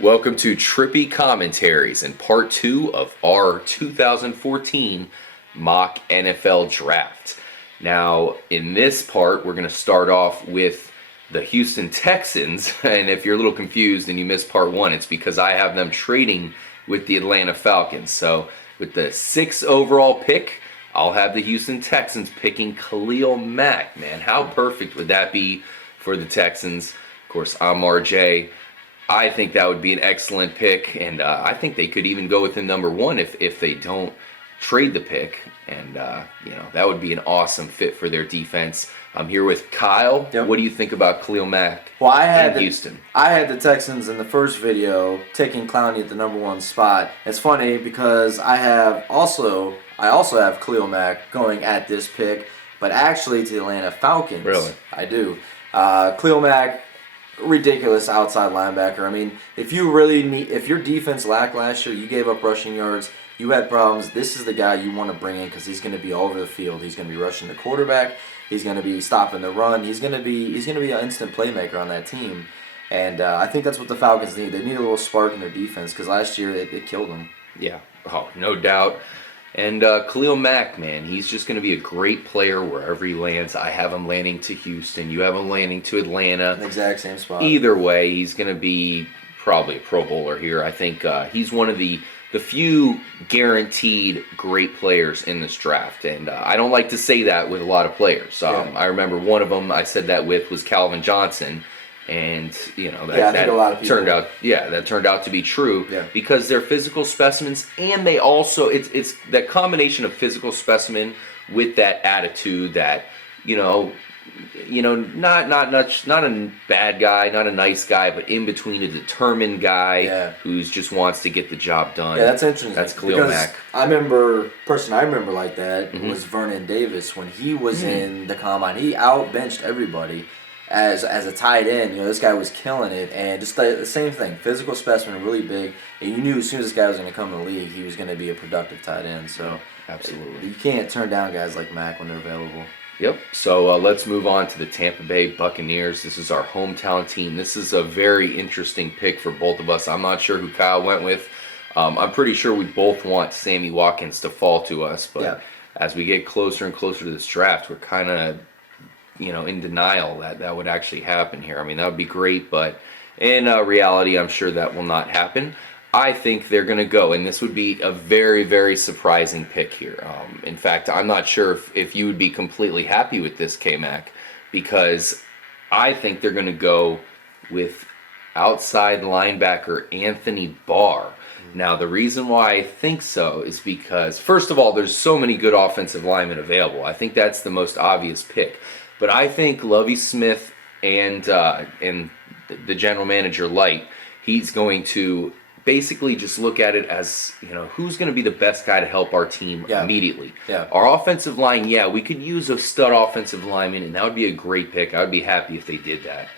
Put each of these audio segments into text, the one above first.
Welcome to Trippy Commentaries and part 2 of our 2014 mock NFL draft. Now, in this part, we're going to start off with the Houston Texans. And if you're a little confused and you missed part 1, it's because I have them trading with the Atlanta Falcons. So, with the 6th overall pick, I'll have the Houston Texans picking Khalil Mack. Man, how perfect would that be for the Texans? Of course, I'm RJ. I think that would be an excellent pick, and I think they could even go with the number 1 if they don't trade the pick, and that would be an awesome fit for their defense. I'm here with Kyle. Yep. What do you think about Khalil Mack in Houston? I had the Texans in the first video taking Clowney at the number 1 spot. It's funny because I also have Khalil Mack going at this pick, but actually to the Atlanta Falcons. Really? I do. Khalil Mack, ridiculous outside linebacker. I mean, if your defense lacked last year, you gave up rushing yards, you had problems, this is the guy you want to bring in because he's going to be all over the field. He's going to be rushing the quarterback. He's going to be stopping the run. He's going to be an instant playmaker on that team. And I think that's what the Falcons need. They need a little spark in their defense because last year it killed them. Yeah, no doubt. And Khalil Mack, man, he's just going to be a great player wherever he lands. I have him landing to Houston. You have him landing to Atlanta. The exact same spot. Either way, he's going to be probably a Pro Bowler here. I think he's one of the few guaranteed great players in this draft. And I don't like to say that with a lot of players. I remember one of them I said that with was Calvin Johnson. And that turned out to be true because they're physical specimens, and they also it's that combination of physical specimen with that attitude that not a bad guy, not a nice guy, but in between a determined guy who just wants to get the job done. Yeah, that's interesting. That's Khalil Mack. I remember like that was Vernon Davis when he was in the combine. He outbenched everybody. As a tight end, this guy was killing it, and just the same thing, physical specimen, really big, and you knew as soon as this guy was going to come in the league, he was going to be a productive tight end, so absolutely. You can't turn down guys like Mack when they're available. Yep, so let's move on to the Tampa Bay Buccaneers. This is our hometown team. This is a very interesting pick for both of us. I'm not sure who Kyle went with. I'm pretty sure we both want Sammy Watkins to fall to us, but as we get closer and closer to this draft, we're kind of in denial that would actually happen here. I mean, that would be great, but in reality, I'm sure that will not happen. I think they're going to go, and this would be a very, very surprising pick here. In fact, I'm not sure if you would be completely happy with this, K-Mac, because I think they're going to go with outside linebacker Anthony Barr. Now, the reason why I think so is because, first of all, there's so many good offensive linemen available. I think that's the most obvious pick. But I think Lovie Smith and the general manager Light, he's going to basically just look at it as, who's going to be the best guy to help our team immediately. Yeah. Our offensive line, we could use a stud offensive lineman, and that would be a great pick. I would be happy if they did that.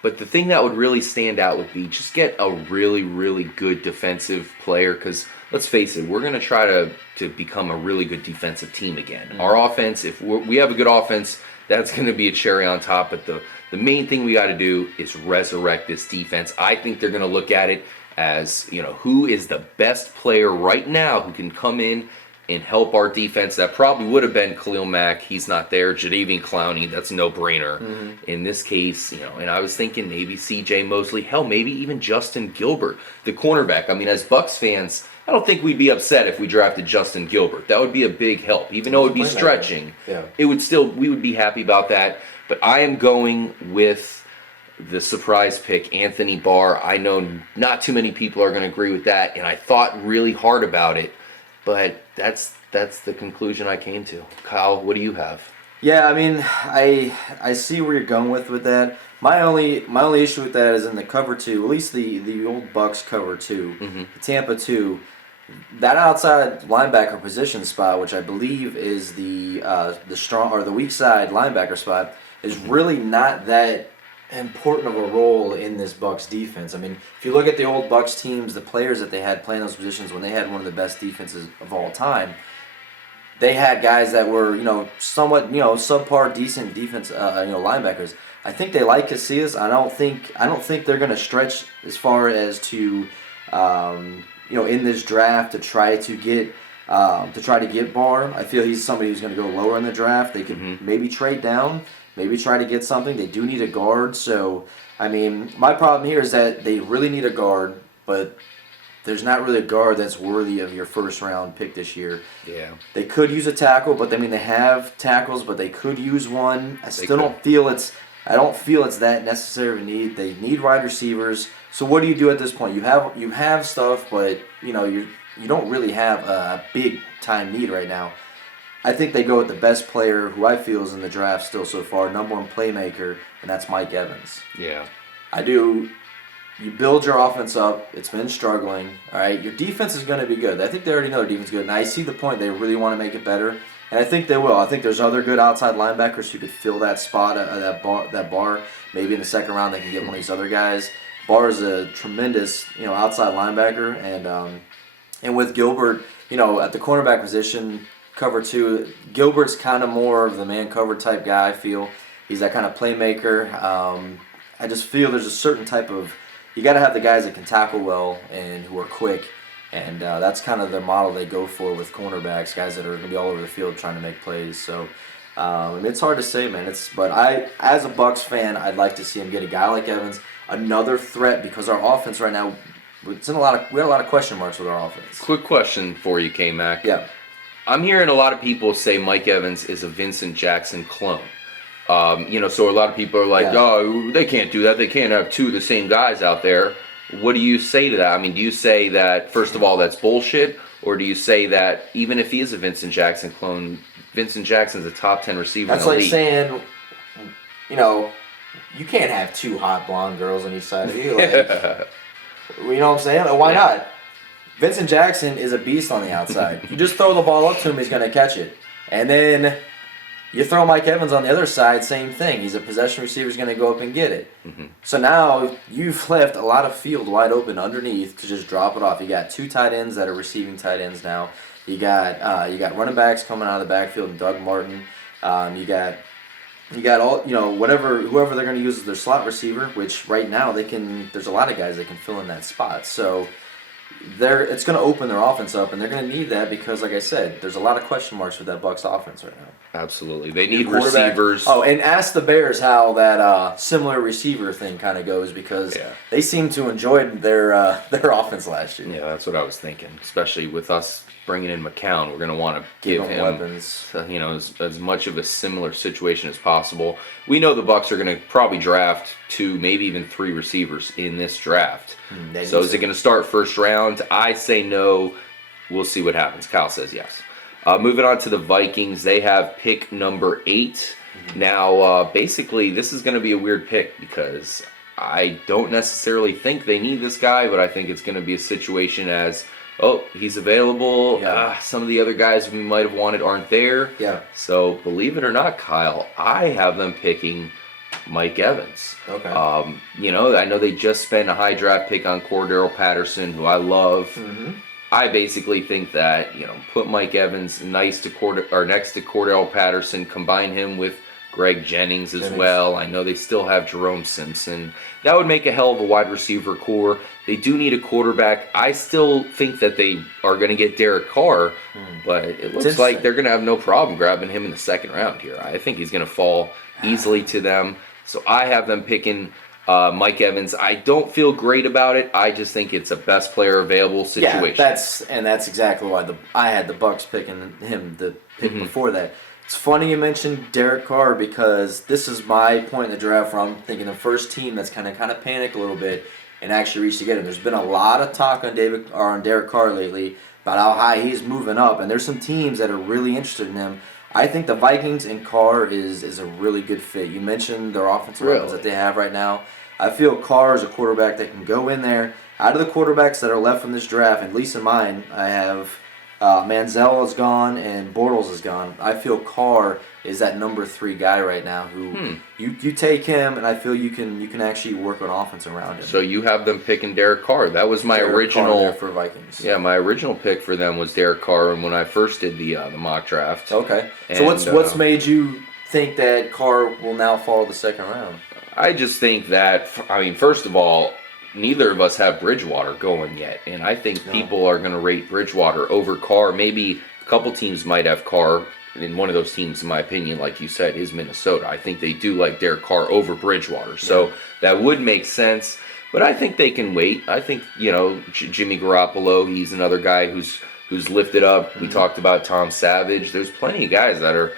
But the thing that would really stand out would be just get a really, really good defensive player, because let's face it, we're going to try to become a really good defensive team again. Mm-hmm. Our offense, if we have a good offense, that's going to be a cherry on top, but the main thing we got to do is resurrect this defense. I think they're going to look at it as, who is the best player right now who can come in and help our defense. That probably would have been Khalil Mack. He's not there. Jadeveon Clowney, that's a no-brainer. Mm-hmm. In this case, and I was thinking maybe C.J. Mosley, hell, maybe even Justin Gilbert, the cornerback. I mean, as Bucs fans, I don't think we'd be upset if we drafted Justin Gilbert. That would be a big help. Even though it would be stretching, we would be happy about that. But I am going with the surprise pick, Anthony Barr. I know not too many people are going to agree with that, and I thought really hard about it. But that's the conclusion I came to. Kyle, what do you have? Yeah, I mean, I see where you're going with that. My only issue with that is in the cover 2, at least the old Bucs cover 2, the Tampa 2. That outside linebacker position spot, which I believe is the strong or the weak side linebacker spot, is really not that important of a role in this Bucs defense. I mean, if you look at the old Bucs teams, the players that they had playing those positions when they had one of the best defenses of all time, they had guys that were, somewhat, subpar, decent defense, linebackers. I think they like Casillas. I don't think they're going to stretch as far as to, in this draft to try to get Barr. I feel he's somebody who's going to go lower in the draft. They could maybe trade down, maybe try to get something. They do need a guard. So, I mean, my problem here is that they really need a guard, but there's not really a guard that's worthy of your first round pick this year. Yeah. They could use a tackle, but they have tackles, but they could use one. I don't feel it's that necessary of a need. They need wide receivers. So what do you do at this point? You have stuff, but you don't really have a big time need right now. I think they go with the best player who I feel is in the draft still so far, number one playmaker, and that's Mike Evans. Yeah. I do. You build your offense up. It's been struggling. All right, your defense is going to be good. I think they already know their defense is good, and I see the point. They really want to make it better, and I think they will. I think there's other good outside linebackers who could fill that spot, that bar. Maybe in the second round they can get one of these other guys. Barr is a tremendous, outside linebacker, and with Gilbert, at the cornerback position, cover two. Gilbert's kind of more of the man cover type guy. I feel he's that kind of playmaker. I just feel there's a certain type of you got to have the guys that can tackle well and who are quick, and that's kind of the model they go for with cornerbacks, guys that are going to be all over the field trying to make plays. So it's hard to say, man. But as a Bucs fan, I'd like to see him get a guy like Evans, another threat, because our offense right now, we had a lot of question marks with our offense. Quick question for you, K-Mac. Yeah. I'm hearing a lot of people say Mike Evans is a Vincent Jackson clone. So a lot of people are like, oh, they can't do that. They can't have two of the same guys out there. What do you say to that? I mean, do you say that, first of all, that's bullshit? Or do you say that even if he is a Vincent Jackson clone, Vincent Jackson's a top 10 receiver in the league? That's like saying, you can't have two hot blonde girls on each side of you. Like, you know what I'm saying? Why not? Vincent Jackson is a beast on the outside. You just throw the ball up to him, he's going to catch it. And then you throw Mike Evans on the other side, same thing. He's a possession receiver, he's going to go up and get it. Mm-hmm. So now you've left a lot of field wide open underneath to just drop it off. You got two tight ends that are receiving tight ends now. You got running backs coming out of the backfield, Doug Martin. You got all whoever they're going to use as their slot receiver, which right now there's a lot of guys that can fill in that spot. So it's going to open their offense up, and they're going to need that because, like I said, there's a lot of question marks with that Bucs offense right now. Absolutely, they need receivers. Oh, and ask the Bears how that similar receiver thing kind of goes, because they seem to enjoy their offense last year. Yeah, that's what I was thinking. Especially with us bringing in McCown, we're going to want to give him weapons. As much of a similar situation as possible. We know the Bucs are going to probably draft 2, maybe even 3 receivers in this draft. So is it going to start first round? I say no. We'll see what happens. Kyle says yes. Moving on to the Vikings, they have pick number 8. Mm-hmm. Now, basically, this is going to be a weird pick because I don't necessarily think they need this guy, but I think it's going to be a situation as, oh, he's available. Yeah. Some of the other guys we might have wanted aren't there. Yeah. So, believe it or not, Kyle, I have them picking Mike Evans. Okay. I know they just spent a high draft pick on Cordero Patterson, who I love. Mm-hmm. I basically think that, put Mike Evans next to Cordell Patterson, combine him with Greg Jennings as well. I know they still have Jerome Simpson. That would make a hell of a wide receiver core. They do need a quarterback. I still think that they are going to get Derek Carr, but it looks like they're going to have no problem grabbing him in the second round here. I think he's going to fall easily to them. So I have them picking Mike Evans. I don't feel great about it. I just think it's a best player available situation. Yeah, that's exactly why I had the Bucs picking him the pick before that. It's funny you mentioned Derek Carr because this is my point in the draft where I'm thinking the first team that's kind of panicked a little bit and actually reached to get him. There's been a lot of talk on Derek Carr lately about how high he's moving up, and there's some teams that are really interested in him. I think the Vikings and Carr is a really good fit. You mentioned their offensive weapons that they have right now. I feel Carr is a quarterback that can go in there. Out of the quarterbacks that are left from this draft, at least in mine, I have Manziel is gone and Bortles is gone. I feel Carr is that number 3 guy right now who you take him, and I feel you can actually work an offense around him. So you have them picking Derek Carr. That was my Derek Carr original there for Vikings. Yeah, my original pick for them was Derek Carr, and when I first did the mock draft. Okay. And, So what's made you think that Carr will now fall the second round? I just think that, I mean, first of all, neither of us have Bridgewater going yet, and I think people are going to rate Bridgewater over Carr. Maybe a couple teams might have Carr, and one of those teams, in my opinion, like you said, is Minnesota. I think they do like Derek Carr over Bridgewater, so that would make sense. But I think they can wait. I think, Jimmy Garoppolo, he's another guy who's lifted up. We talked about Tom Savage. There's plenty of guys that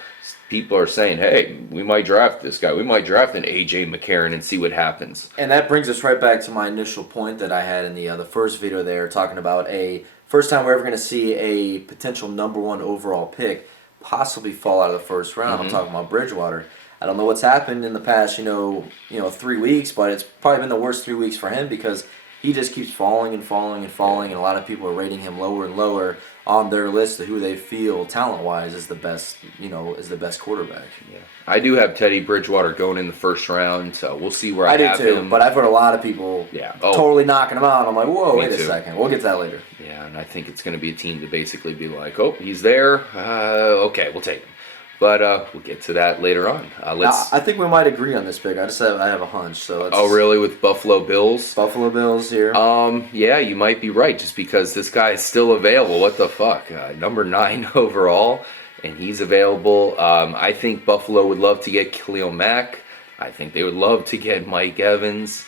people are saying, hey, we might draft this guy. We might draft an A.J. McCarron and see what happens. And that brings us right back to my initial point that I had in the first video there, talking about a first time we're ever going to see a potential number 1 overall pick possibly fall out of the first round. I'm talking about Bridgewater. I don't know what's happened in the past, 3 weeks, but it's probably been the worst 3 weeks for him because he just keeps falling and falling and falling, and a lot of people are rating him lower and lower on their list of who they feel talent-wise is the best, is the best quarterback. Yeah, I do have Teddy Bridgewater going in the first round, so we'll see where I do have too, him. but I've heard a lot of people totally knocking him out. I'm like, whoa, Me wait a too. second. We'll get to that later. Yeah, and I think it's going to be a team to basically be like, oh, he's there. Okay, we'll take him. But we'll get to that later on. I think we might agree on this pick. I have a hunch. So let's, Oh, really? With Buffalo Bills? Buffalo Bills here. Yeah, you might be right. Just because this guy is still available. What the fuck? Number 9 overall, and he's available. I think Buffalo would love to get Khalil Mack. I think they would love to get Mike Evans.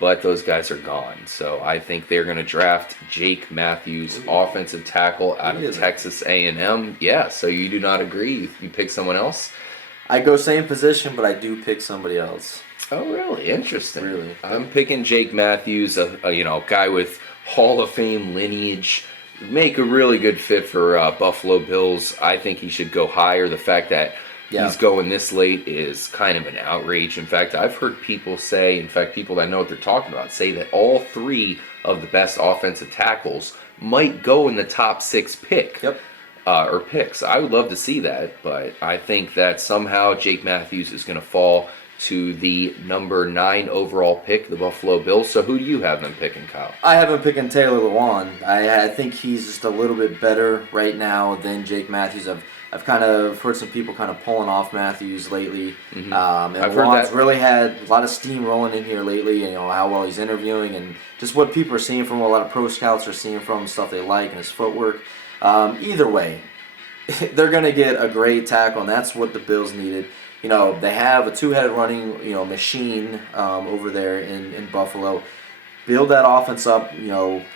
But those guys are gone. So I think they're going to draft Jake Matthews, offensive tackle out of Texas A&M. Yeah, so you do not agree? You pick someone else? I go same position, but I do pick somebody else. Oh, really? Interesting. Really. I'm picking Jake Matthews, a guy with Hall of Fame lineage. Make a really good fit for Buffalo Bills. I think he should go higher. The fact that he's going this late is kind of an outrage. In fact, I've heard people say, people that know what they're talking about, say that all 3 of the best offensive tackles might go in the top 6 pick. Or picks. I would love to see that, but I think that somehow Jake Matthews is going to fall to the number 9 overall pick, the Buffalo Bills. So who do you have them picking, Kyle? I have him picking Taylor Lewan. I think he's just a little bit better right now than Jake Matthews. I've kind of heard some people kind of pulling off Matthews lately. And I've heard Lewan's that. really had a lot of steam rolling in here lately, and how well he's interviewing and just what people are seeing from him, a lot of pro scouts are seeing from him, stuff they like, and his footwork. Either way, they're going to get a great tackle, and that's what the Bills needed. They have a 2-headed running, machine over there in Buffalo. Build that offense up,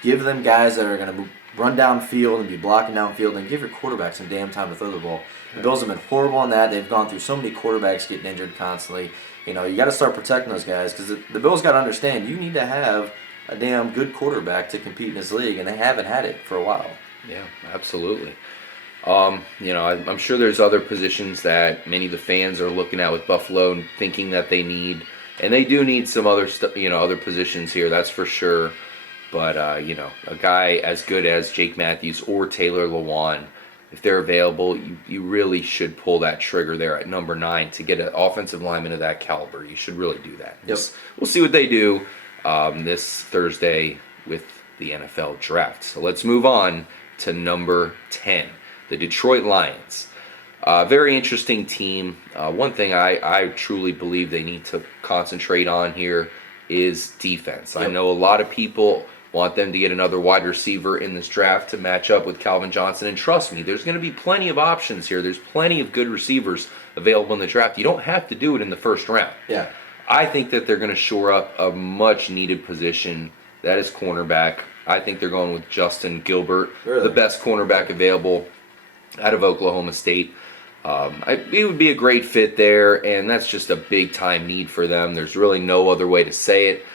give them guys that are going to run downfield and be blocking downfield, and give your quarterback some damn time to throw the ball. The Bills have been horrible on that. They've gone through so many quarterbacks getting injured constantly. You got to start protecting those guys because the Bills got to understand you need to have a damn good quarterback to compete in this league, and they haven't had it for a while. Yeah, absolutely. I'm sure there's other positions that many of the fans are looking at with Buffalo and thinking that they need, and they do need some other other positions here, that's for sure. But a guy as good as Jake Matthews or Taylor Lewan, if they're available, you really should pull that trigger there at number 9 to get an offensive lineman of that caliber. You should really do that. Yep. We'll see what they do this Thursday with the NFL draft. So let's move on to number 10. The Detroit Lions. Very interesting team. One thing I truly believe they need to concentrate on here is defense. Yep. I know a lot of people want them to get another wide receiver in this draft to match up with Calvin Johnson. And trust me, there's going to be plenty of options here. There's plenty of good receivers available in the draft. You don't have to do it in the first round. Yeah. I think that they're going to shore up a much-needed position. That is cornerback. I think they're going with Justin Gilbert, the best cornerback available out of Oklahoma State. It would be a great fit there, and that's just a big-time need for them. There's really no other way to say it.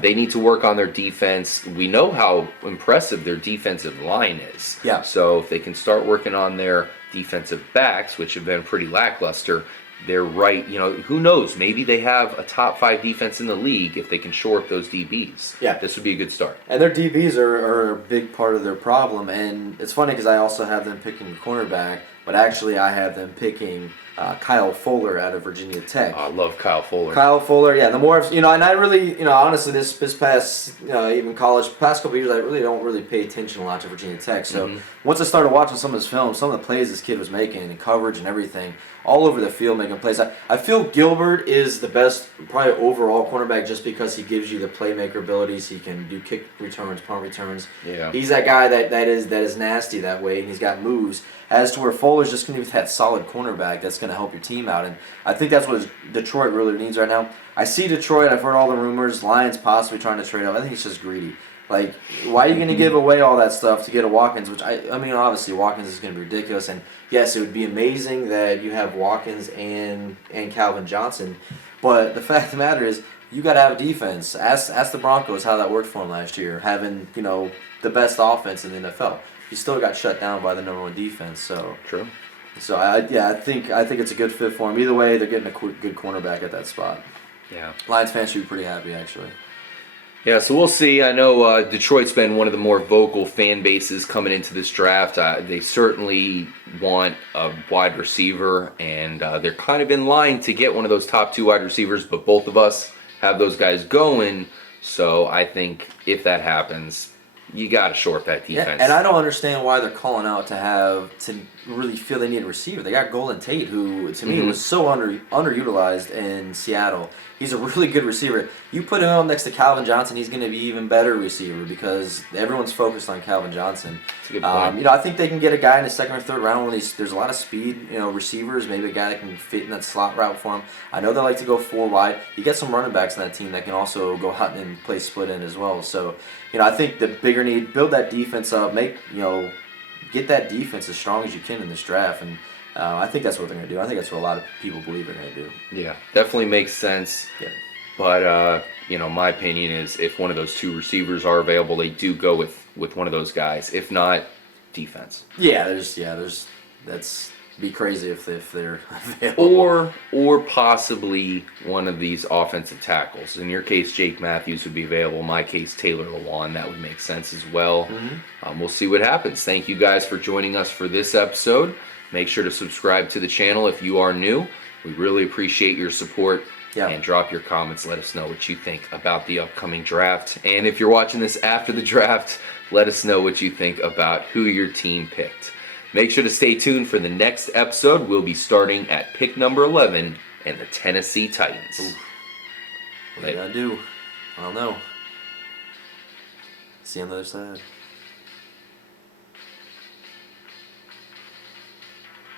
They need to work on their defense. We know how impressive their defensive line is. Yeah. So if they can start working on their defensive backs, which have been pretty lackluster, they're right. Who knows? Maybe they have a top 5 defense in the league if they can shore up those DBs. Yeah. This would be a good start. And their DBs are a big part of their problem. And it's funny because I also have them picking a cornerback, but actually I have them picking Kyle Fuller out of Virginia Tech. I love Kyle Fuller. Kyle Fuller, yeah. The more, and I really, honestly, this past, even college, past couple years, I really don't really pay attention a lot to Virginia Tech. So once I started watching some of his films, some of the plays this kid was making and coverage and everything, all over the field making plays. I feel Gilbert is the best, probably overall cornerback, just because he gives you the playmaker abilities. He can do kick returns, punt returns. Yeah. He's that guy that is nasty that way, and he's got moves. As to where Fuller's just going to be that solid cornerback that's going to help your team out. And I think that's what Detroit really needs right now. I see Detroit, I've heard all the rumors, Lions possibly trying to trade up. I think it's just greedy. Like, why are you going to give away all that stuff to get a Watkins, which, I mean, obviously Watkins is going to be ridiculous. And, yes, it would be amazing that you have Watkins and Calvin Johnson. But the fact of the matter is, you got to have a defense. Ask the Broncos how that worked for them last year, having, the best offense in the NFL. You still got shut down by the number 1 defense. So True. So I think it's a good fit for him. Either way, they're getting a good cornerback at that spot. Yeah. Lions fans should be pretty happy, actually. Yeah, so we'll see. I know Detroit's been one of the more vocal fan bases coming into this draft. They certainly want a wide receiver, and they're kind of in line to get one of those top 2 wide receivers, but both of us have those guys going. So I think if that happens, you got to shore up that defense. Yeah, and I don't understand why they're calling out to really feel they need a receiver. They got Golden Tate, who to me was so underutilized in Seattle. He's a really good receiver. You put him up next to Calvin Johnson, he's going to be even better receiver because everyone's focused on Calvin Johnson. That's a good point. I think they can get a guy in the second or third round when there's a lot of speed, receivers, maybe a guy that can fit in that slot route for him. I know they like to go 4 wide. You get some running backs on that team that can also go out and play split end as well. So, I think the bigger need, build that defense up, get that defense as strong as you can in this draft, and I think that's what they're going to do. I think that's what a lot of people believe they're going to do. Yeah, definitely makes sense. Yeah. But my opinion is if one of those 2 receivers are available, they do go with one of those guys. If not, defense. Yeah, that's be crazy if they're available. Or possibly one of these offensive tackles. In your case, Jake Matthews would be available. In my case, Taylor Lewan. That would make sense as well. We'll see what happens. Thank you guys for joining us for this episode. Make sure to subscribe to the channel if you are new. We really appreciate your support. Yeah. And drop your comments. Let us know what you think about the upcoming draft. And if you're watching this after the draft, let us know what you think about who your team picked. Make sure to stay tuned for the next episode. We'll be starting at pick number 11 and the Tennessee Titans. Ooh. What are you going to do? I don't know. See you on the other side.